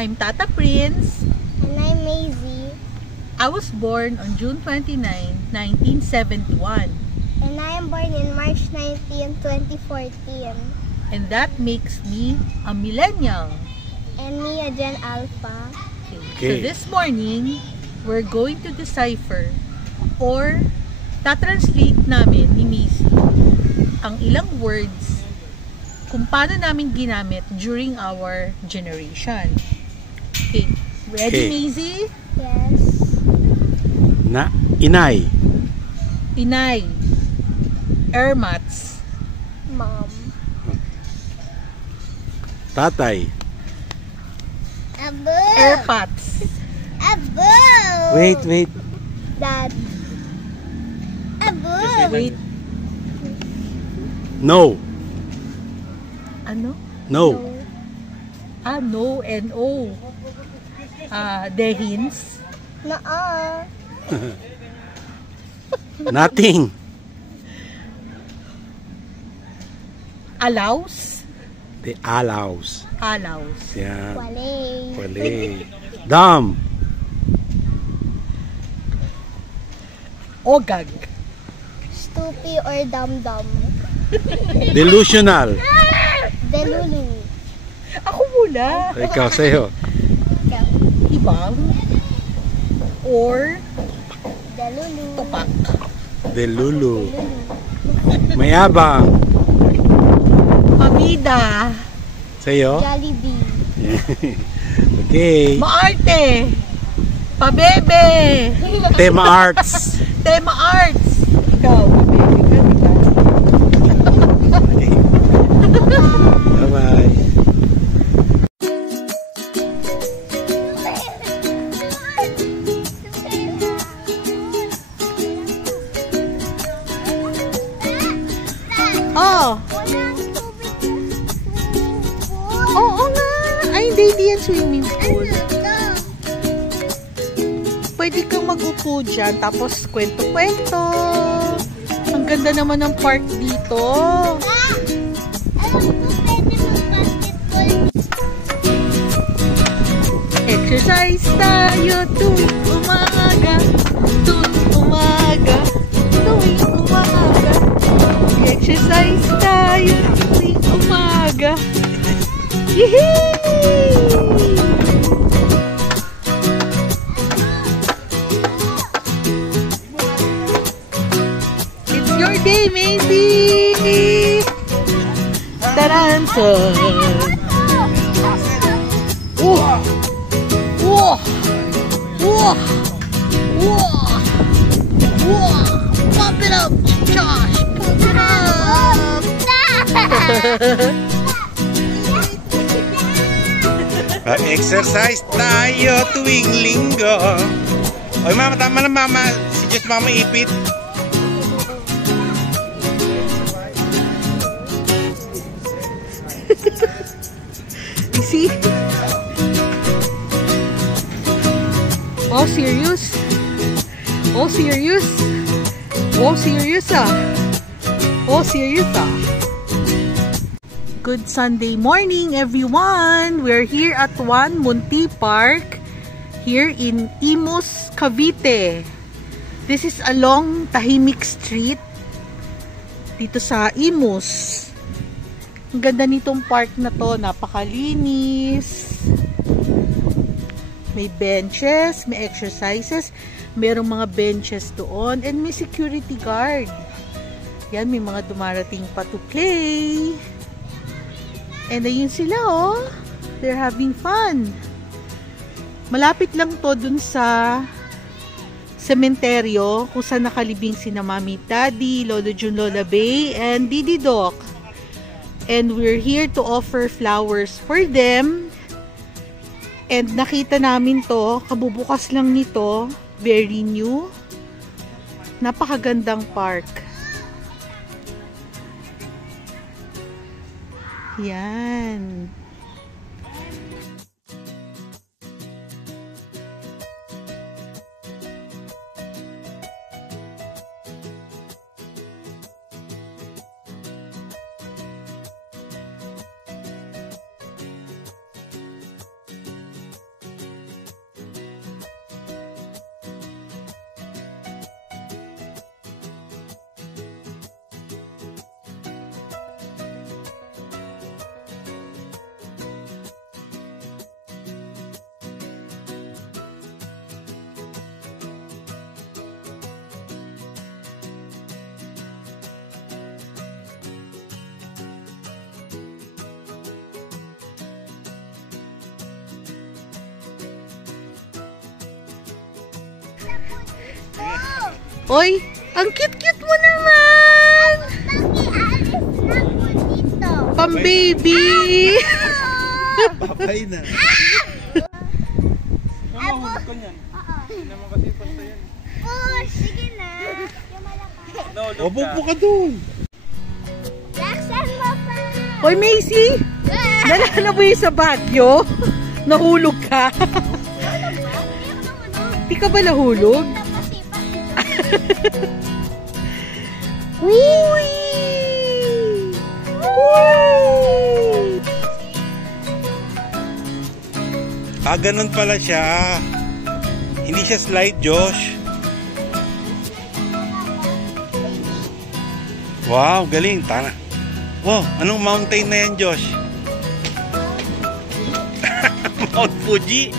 I'm Tata Prince. And I'm Maisie. I was born on June 29, 1971. And I am born in March 19, 2014. And that makes me a millennial. And me a Gen Alpha. So this morning, we're going to decipher or tatranslate namin ni Maisie ang ilang words kung paano namin ginamit during our generation. Okay, ready Maisie? Yes. Inay. Inay. Ermats. Mom. Tatay. Abo. Airpods. Abo. Wait. Dad. Abo. Wait. No. Ano? No. No and O. Dehins. Naa. Nothing. Allows. The allows. Allows. Yeah. Wale. Dumb. Ogag. Stupid or dum-dum. Delusional. Delulu. Ako muna. Ikaw sa'yo. Ibang. Or Delulu. tupak. Delulu. Mayabang. Pabida. Sa'yo. Jollibee. Okay. Maarte. Pabebe. Tema Arts. Tema Arts. Ikaw, pabebe ka, diba? Bye-bye. Oh. Oo nga. Ay, hindi yan swimming pool. Pwede kang mag-upo dyan, tapos kwento-kwento. Ang ganda naman ng park dito. Exercise tayo tuwing umaga. Tuwing umaga. Tuwing umaga. Exercise tayo tuwing umaga. Yehey! It's your day, Maisie! Tarantan! Whoa! Whoa! Whoa! Whoa! Whoa! Pump it up, Josh! Pump it up! Exercise tayo tuwing linggo. Oy mama, tama na mama. Si Diyos mama ipit. You see? Oh, serious? Oh, serious? Oh, serious ah. Oh, serious ah. Good Sunday morning, everyone. We're here at Juan Munti Park here in Imus, Cavite. This is along Tahimik Street dito sa Imus. Ang ganda nitong park na to, napakalinis. May benches, may exercises, merong mga benches doon, and may security guard. Yan, may mga dumarating pa to play. And ayun sila, oh. They're having fun. Malapit lang to dun sa sementeryo kung saan nakalibing sina Mami Daddy, Lolo Jun, Lola Bay, and Didi Doc. And we're here to offer flowers for them. And nakita namin to, kabubukas lang nito, very new. Napakagandang park. Yan. Oy, ang cute-cute mo naman! Alis na po dito. Pang-baby! Babay na. Namahulog ka niyan. Hindi naman kasi punta yan. Push! Sige na. Yung malakas. Opo ka doon. Laksan mo pa. Hoy, Macy! Nalala mo yung sa Baguio? Nahulog ka? Di ka ba nahulog? Uy! Uy! Ganun pala siya. Hindi siya slide, Josh. Wow, galing. Tara. Wow, anong mountain na yan, Josh? Mount Fuji.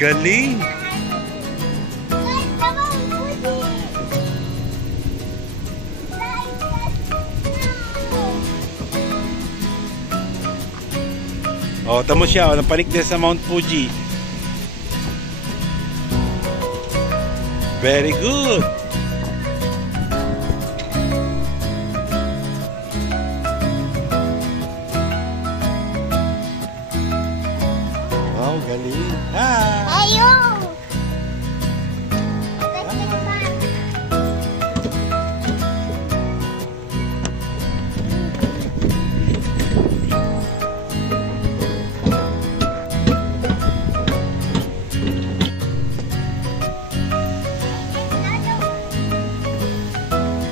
Galing. Oh, tamo siya. Napanik din sa Mount Fuji. Very good. Wow, galing. Hi! Ayun!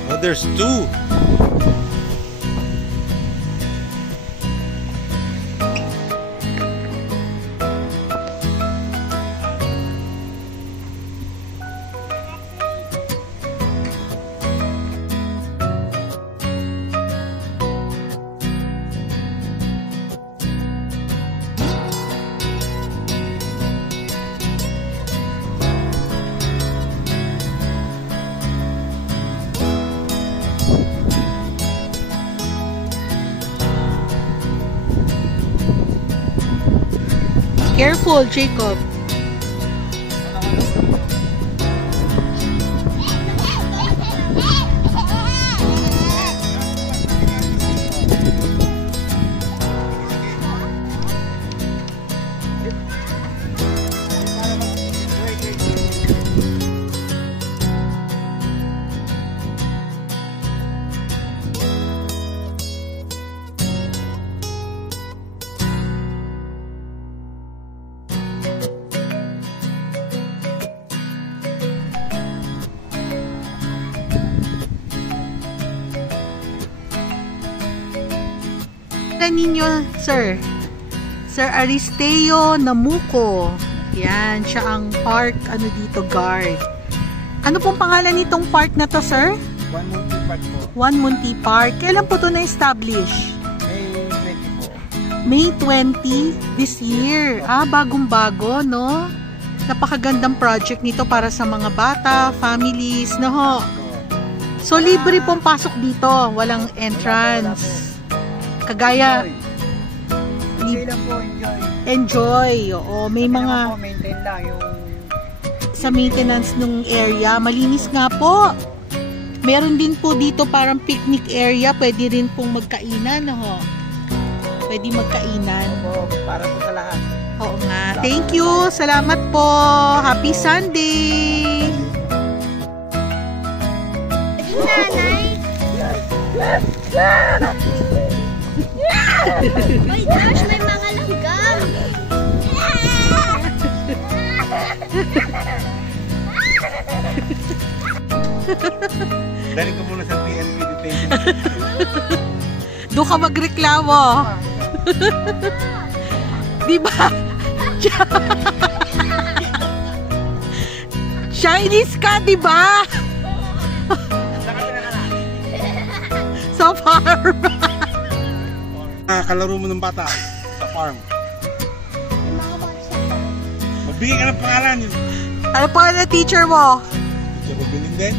Oh, there's two. Careful, Jacob. Ninyo, sir Aristeo Namuco. Yan, siya ang park dito guard. Ano pong pangalan nitong park na to, sir? One Munti Park po. One Munti Park. Kailan po to na-establish? May 20 po. May 20 this year. Bagong-bago, no? Napakagandang project nito para sa mga bata, families, no ho? So, libre pong pasok dito. Walang entrance. Kagaya enjoy. Oo, may mga maintain lang yung sa maintenance ng area. Malinis nga po. Meron din po dito parang picnic area. Pwede rin pong magkainan, no? Pwede magkainan. para po sa lahat. Oo nga. Thank you. Salamat po. Happy Sunday. Nanay. Oy, Josh, may mga langgam. Dali ko muna sa PNP detention. Doon ka magreklamo. Diba? Chinese ka, diba? Sa farm. Kalaro mo ng bata sa farm. Magbigay ka ng pangalan. Ano pa na teacher mo? Teacher Robin din.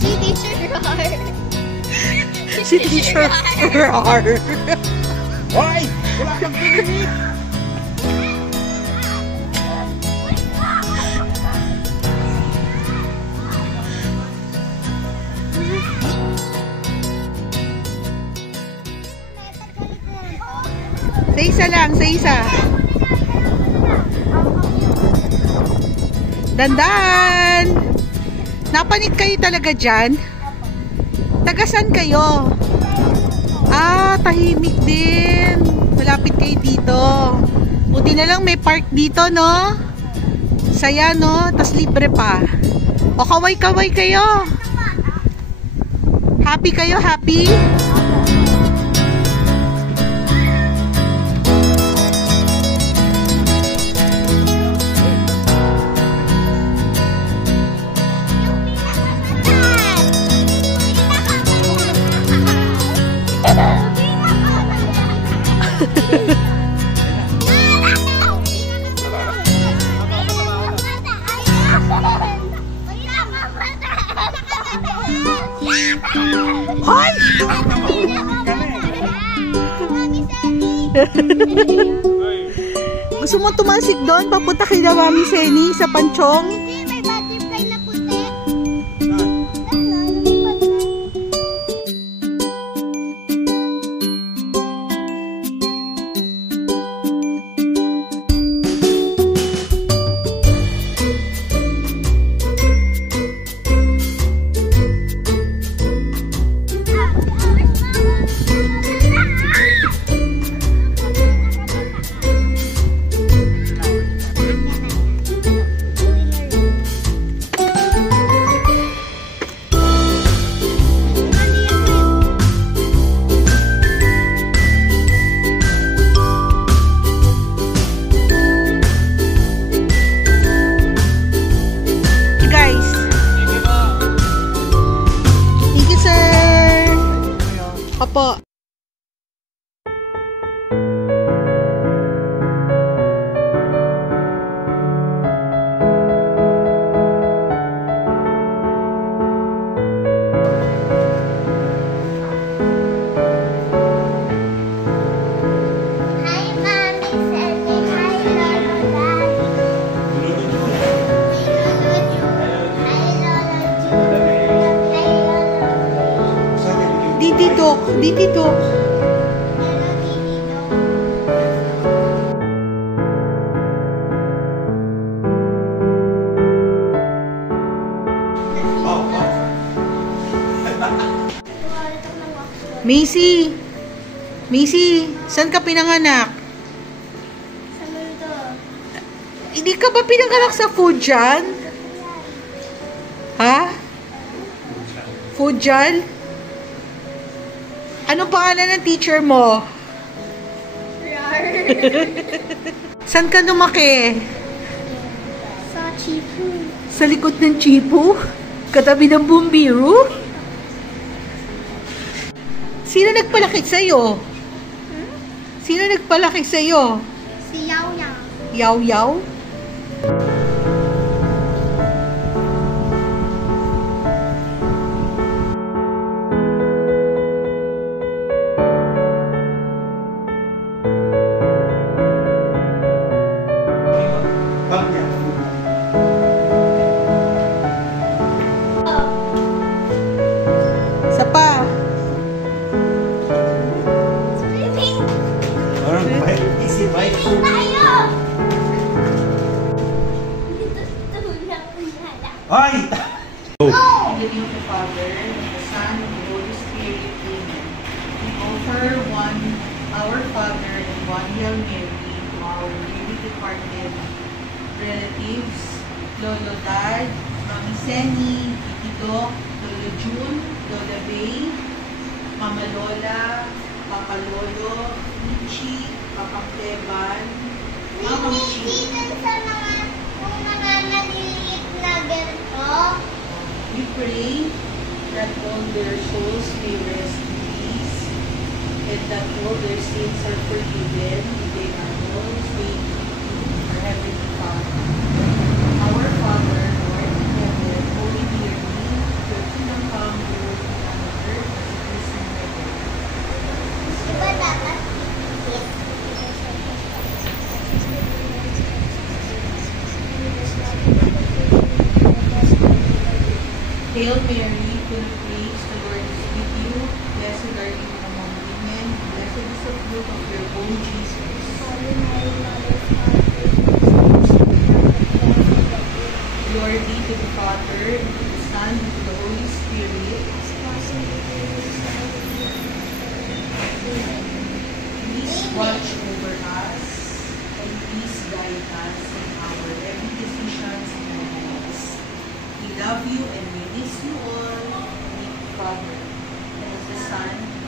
Si Teacher Rar. Si Teacher Rar. Hoy! Wala kang pinigit! Sa isa lang, sa isa. Dandan! Napanik kayo talaga dyan? Tagasan kayo? Ah, tahimik din. Malapit kayo dito. Buti na lang may park dito, no? Saya, no? Tas libre pa. O, kaway-kaway kayo. Happy kayo? Happy? Hoy! Gusto mo tumasik doon? Papunta kay na Mami Seni sa Panchong? May butterfly na puti. Opo. Dito. Macy, saan ka pinanganak? Sa mundo. Hindi ka ba pinanganak sa Fujian? Ha? Fujian? Ano pangalan ng teacher mo? Saan ka lumaki? Sa Chifu. Sa likod ng Chifu? Katabi ng Bumbiru? Sino nagpalaki sa'yo? Sino nagpalaki sa'yo? Si Yao Yang. Yao Yao? Sapa. Swimming. Easy bike. Tayo! Ay! In the name of the Father, and the Son, and the Holy Spirit, Amen. We offer one Our Father and one Hail Mary to our dearly departed relatives, Lolo Dad, Mami Seni, Titi Doc, Lolo June, Lola Bay, Mama Lola, Papa Lolo, Michi, Papa Cleban, Mama Michi. Mga maliliit na ganito. We pray that all their souls may rest in peace, and that all their sins are forgiven, and they are always waiting for Heavenly Father. Our Father, who art in heaven, holy be your name. Your kingdom come, your will be done on earth as it is in heaven. Diba dapat Hail Mary, full of grace, the Lord is with you. Blessed are you among women, and blessed is the fruit of your womb, Jesus. Holy Mary, Mother of God, pray for us sinners, now and at the hour of our death. Glory be to the Father, and to the Son, and to the Holy Spirit. As it was in the beginning, so now and forever. Please watch over us, and please guide us in our every decisions and lives. We love you and we miss you all. In the Father, and of the Son,